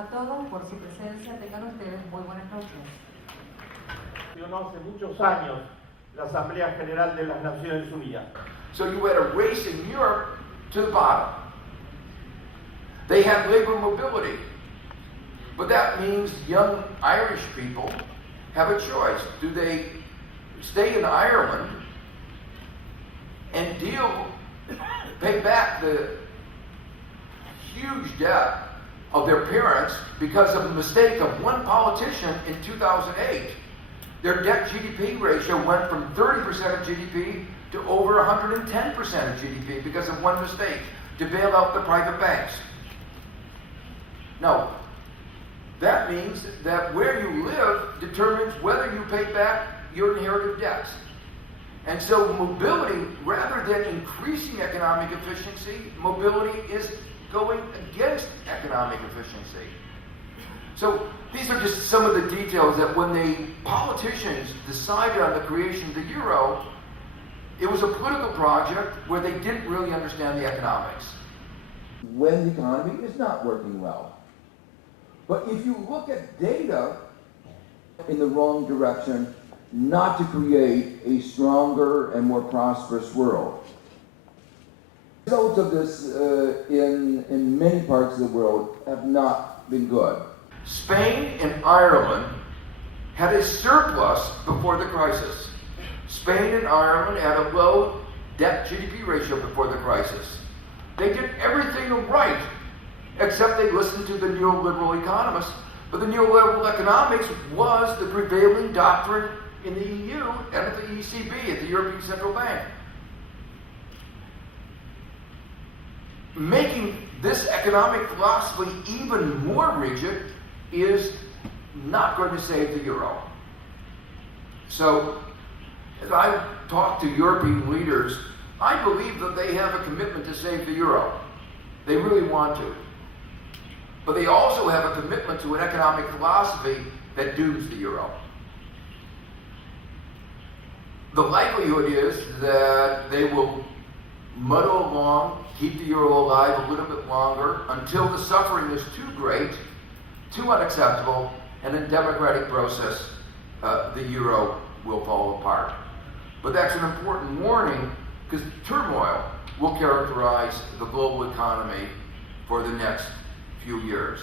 A todos por su presencia, tengan ustedes muy buenas noches. Hace muchos años la Asamblea General de las Naciones Unidas. So you had a race in Europe to the bottom. They had labor mobility. But that means young Irish people have a choice. Do they stay in Ireland and pay back the huge debt of their parents because of the mistake of one politician in 2008? Their debt GDP ratio went from 30% of GDP to over 110% of GDP because of one mistake, to bail out the private banks. Now, that means that where you live determines whether you pay back your inherited debts. And so mobility, rather than increasing economic efficiency, mobility is going against economic efficiency. So these are just some of the details that when the politicians decided on the creation of the euro, it was a political project where they didn't really understand the economics. When the economy is not working well. But if you look at data in the wrong direction, not to create a stronger and more prosperous world. The results of this in many parts of the world have not been good. Spain and Ireland had a surplus before the crisis. Spain and Ireland had a low debt GDP ratio before the crisis. They did everything right, except they listened to the neoliberal economists. But the neoliberal economics was the prevailing doctrine in the EU and at the ECB, at the European Central Bank. Making this economic philosophy even more rigid is not going to save the euro. So, as I talk to European leaders, I believe that they have a commitment to save the euro. They really want to. But they also have a commitment to an economic philosophy that dooms the euro. The likelihood is that they will muddle along, keep the euro alive a little bit longer until the suffering is too great, too unacceptable, and in democratic process, the euro will fall apart. But that's an important warning because turmoil will characterize the global economy for the next few years.